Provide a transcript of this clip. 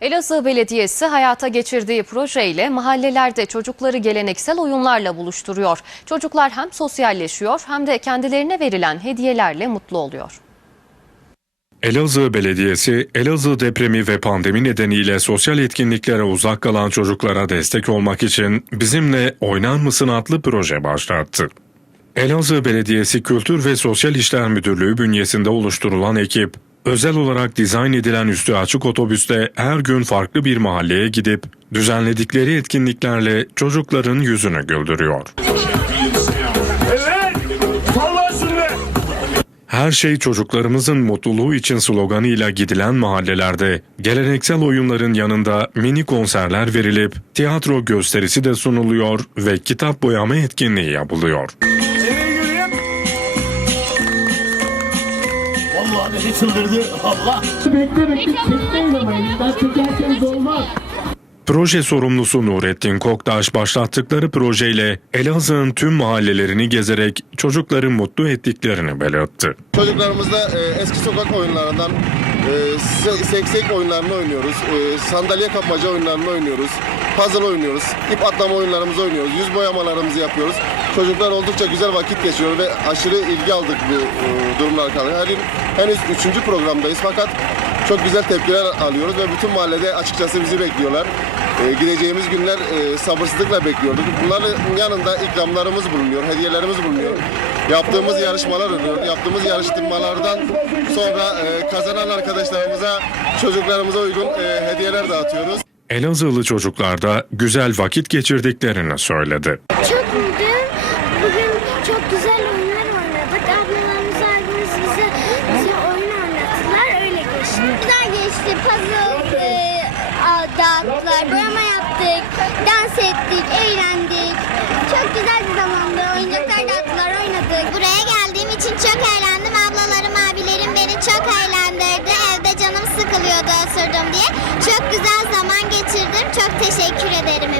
Elazığ Belediyesi hayata geçirdiği projeyle mahallelerde çocukları geleneksel oyunlarla buluşturuyor. Çocuklar hem sosyalleşiyor hem de kendilerine verilen hediyelerle mutlu oluyor. Elazığ Belediyesi, Elazığ depremi ve pandemi nedeniyle sosyal etkinliklere uzak kalan çocuklara destek olmak için Bizimle Oynar mısın adlı proje başlattı. Elazığ Belediyesi Kültür ve Sosyal İşler Müdürlüğü bünyesinde oluşturulan ekip, özel olarak dizayn edilen üstü açık otobüste her gün farklı bir mahalleye gidip düzenledikleri etkinliklerle çocukların yüzünü güldürüyor. Evet. Her şey çocuklarımızın mutluluğu için sloganıyla gidilen mahallelerde geleneksel oyunların yanında mini konserler verilip tiyatro gösterisi de sunuluyor ve kitap boyama etkinliği yapılıyor. Vallahi beni çıldırdı. Allah. Bekle bekle çekmeyin ama elimden çekerseniz olmaz. Proje sorumlusu Nurettin Koktaş başlattıkları projeyle Elazığ'ın tüm mahallelerini gezerek çocukları mutlu ettiklerini belirtti. Çocuklarımızla e, eski sokak oyunlarından e, se- seksek oyunlarını oynuyoruz. E, sandalye kapmaca oyunlarını oynuyoruz. Puzzle oynuyoruz. ip atlama oyunlarımızı oynuyoruz. Yüz boyamalarımızı yapıyoruz. Çocuklar oldukça güzel vakit geçiriyor ve aşırı ilgi aldık bu e, durumlar yıl henüz üçüncü programdayız fakat çok güzel tepkiler alıyoruz ve bütün mahallede açıkçası bizi bekliyorlar. E, gideceğimiz günler e, sabırsızlıkla bekliyorduk. Bunların yanında ikramlarımız bulunuyor, hediyelerimiz bulunuyor. Yaptığımız yarışmalar oluyor. Yaptığımız yarıştırmalardan sonra e, kazanan arkadaşlarımıza, çocuklarımıza uygun e, hediyeler dağıtıyoruz. Elazığlı çocuklar da güzel vakit geçirdiklerini söyledi. Çok mutluyum. Bugün çok güzel oyunlar oynadık. Ablalarımız, abimiz bize, bize oyun oynattılar. Öyle geçti. Güzel geçti. Puzzle e, a- dağıttılar. Boyama yaptık. Dans ettik. Eğlendik. Çok güzel bir zamandı. Oyuncaklar dağıttılar. Oynadık. Buraya geldiğim için çok eğlendim. Ablalarım, abilerim beni çok eğlendirdi. Evde canım sıkılıyordu osurdum diye. Çok güzel zaman geçirdim. Çok teşekkür ederim.